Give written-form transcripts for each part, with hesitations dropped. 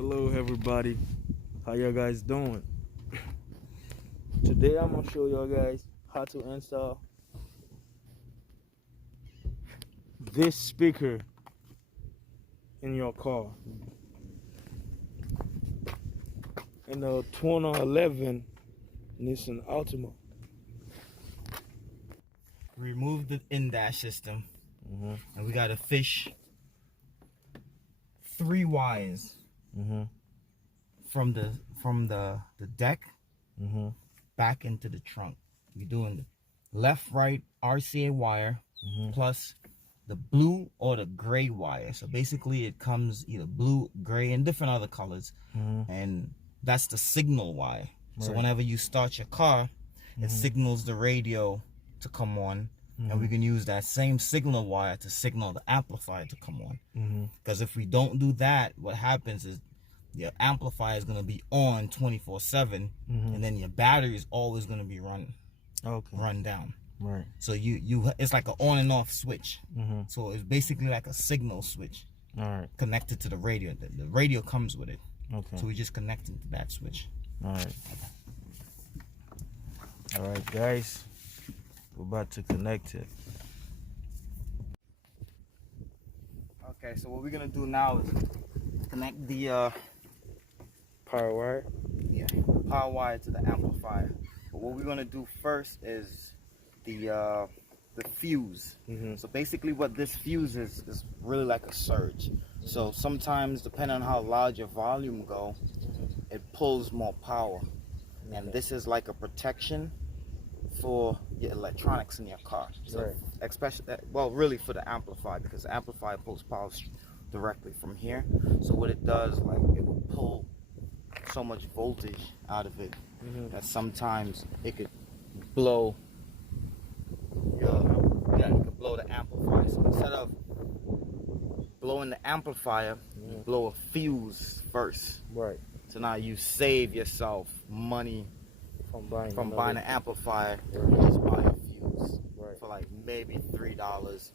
Hello everybody, how y'all guys doing? Today I'm gonna show y'all guys how to install this speaker in your car in a 2011 Nissan Altima. Remove the in-dash system, and we gotta fish 3 wires from the deck back into the trunk. We're doing the left-right RCA wire plus the blue or the gray wire. So basically it comes either blue, gray, and different other colors, and that's the signal wire. So whenever you start your car, it signals the radio to come on, and we can use that same signal wire to signal the amplifier to come on. Because if we don't do that, what happens is your amplifier is going to be on 24/7, and then your battery is always going to be run down. Right. So you it's like an on and off switch. So it's basically like a signal switch. All right. Connected to the radio. The radio comes with it. Okay. So we just connect it to that switch. All right. All right, guys. We're about to connect it. Okay, so what we're gonna do now is connect the Power wire. power wire to the amplifier. But what we're gonna do first is the fuse. So basically, what this fuse is really like a surge. So sometimes, depending on how loud your volume go, it pulls more power, and this is like a protection for your electronics in your car. So especially, well, really for the amplifier, because the amplifier pulls power directly from here. So what it does, like, it will pull so much voltage out of it that sometimes it could blow it could blow the amplifier. So instead of blowing the amplifier, you blow a fuse first. Right. So now you save yourself money from buying an amplifier. Just buy a fuse for like maybe $3,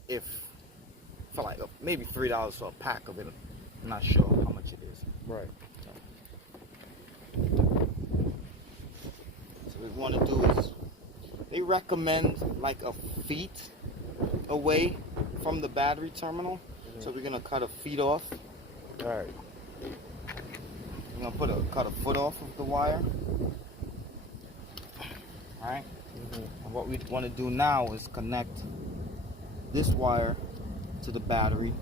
maybe $3 for a pack of it. I'm not sure how much it is. Right. So what we want to do is, they recommend like a feet away from the battery terminal. So we're gonna cut a feet off. All right. We're gonna cut a foot off of the wire. All right. And what we want to do now is connect this wire to the battery.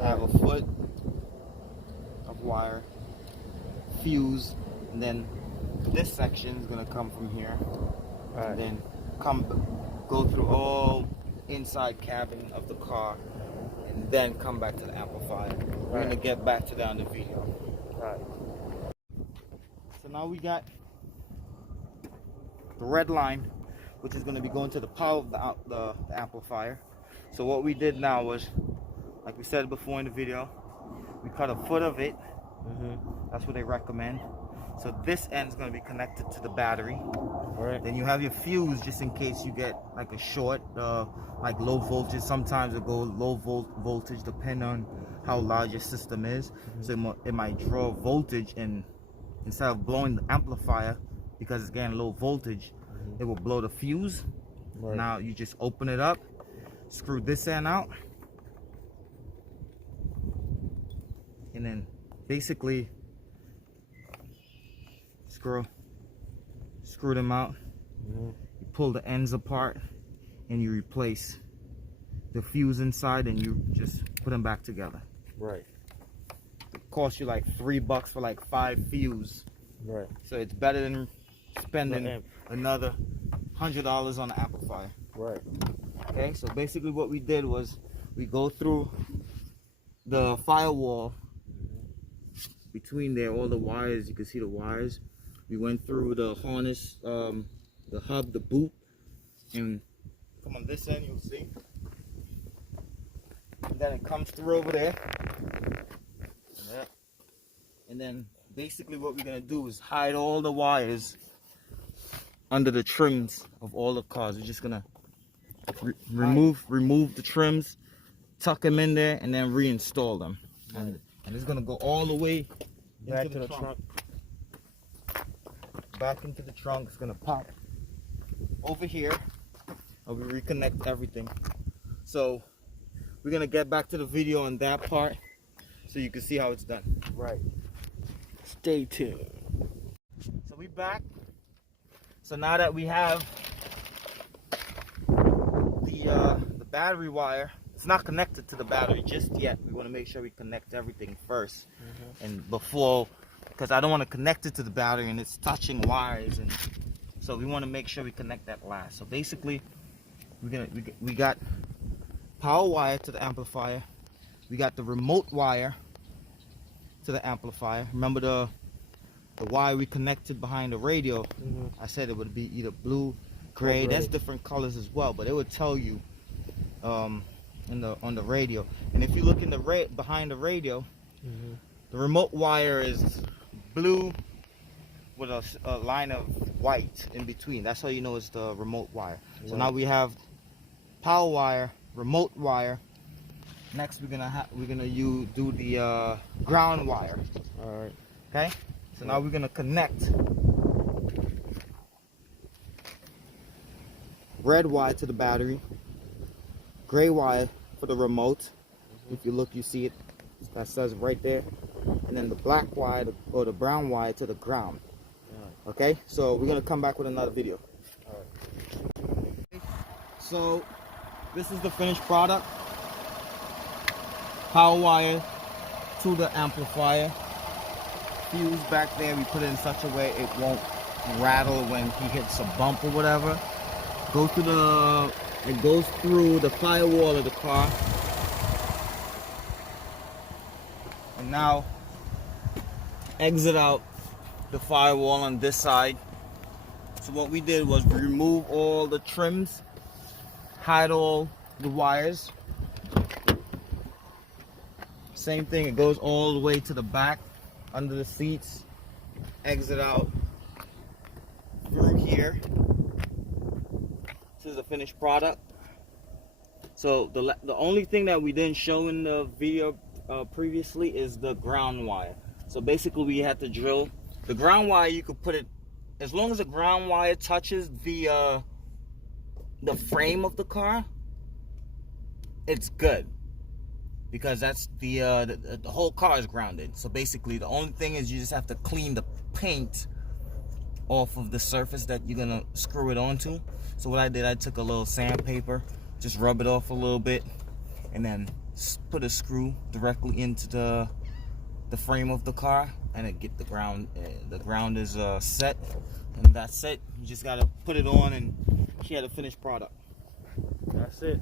I have a foot of wire, fuse, and then this section is gonna come from here, and then go through all inside cabin of the car, and then come back to the amplifier. We're gonna get back to that on the video. So now we got the red line, which is gonna be going to the power of the amplifier. So what we did now was, like we said before in the video, we cut a foot of it. That's what they recommend. So this end is going to be connected to the battery. Then you have your fuse, just in case you get like a short, like low voltage. Sometimes it goes low voltage depending on how loud your system is. So it might draw voltage, and instead of blowing the amplifier, because it's getting low voltage, it will blow the fuse. Now you just open it up, screw this end out, and then basically screw them out. You pull the ends apart, and you replace the fuse inside, and you just put them back together. Right. It costs you like $3 for like 5 fuse. Right. So it's better than spending another $100 on the amplifier. Right. Okay, so basically what we did was we go through the firewall between there, all the wires, you can see the wires. We went through the harness, the hub, the boot, and come on this end, you'll see. And then it comes through over there. And then basically what we're gonna do is hide all the wires under the trims of all the cars. We're just gonna remove the trims, tuck them in there, and then reinstall them. And and it's gonna go all the way Back into to the trunk. Back into the trunk. It's gonna pop over here, and we reconnect everything. So we're gonna get back to the video on that part, so you can see how it's done. Right. Stay tuned. So we back. So now that we have the battery wire, it's not connected to the battery just yet. We want to make sure we connect everything first, and before, because I don't want to connect it to the battery and it's touching wires, and so we want to make sure we connect that last. So basically, we got power wire to the amplifier. We got the remote wire to the amplifier. Remember the wire we connected behind the radio? I said it would be either blue, gray. That's different colors as well, but it would tell you on the radio. And if you look in the behind the radio, the remote wire is blue with a line of white in between. That's how you know it's the remote wire. So now we have power wire, remote wire. Next we're gonna do the ground wire. All right. Okay. So now we're gonna connect red wire to the battery, gray wire for the remote. If you look, you see it. That says right there. And then the black wire or the brown wire to the ground. Okay. So we're gonna come back with another video. All right. So this is the finished product. Power wire to the amplifier. Fuse back there, we put it in such a way it won't rattle when he hits a bump or whatever. It goes through the firewall of the car. And now exit out the firewall on this side. So what we did was we remove all the trims, hide all the wires. Same thing, it goes all the way to the back under the seats. Exit out through here. This is the finished product. So the only thing that we didn't show in the video previously is the ground wire. So basically we had to drill the ground wire. You could put it, as long as the ground wire touches the frame of the car, it's good, because that's the whole car is grounded. So basically the only thing is you just have to clean the paint off of the surface that you're gonna screw it onto. So what I did, I took a little sandpaper, just rub it off a little bit, and then put a screw directly into the frame of the car, and it get the ground. The ground is set, and that's it. You just gotta put it on, and she had a finished product. That's it.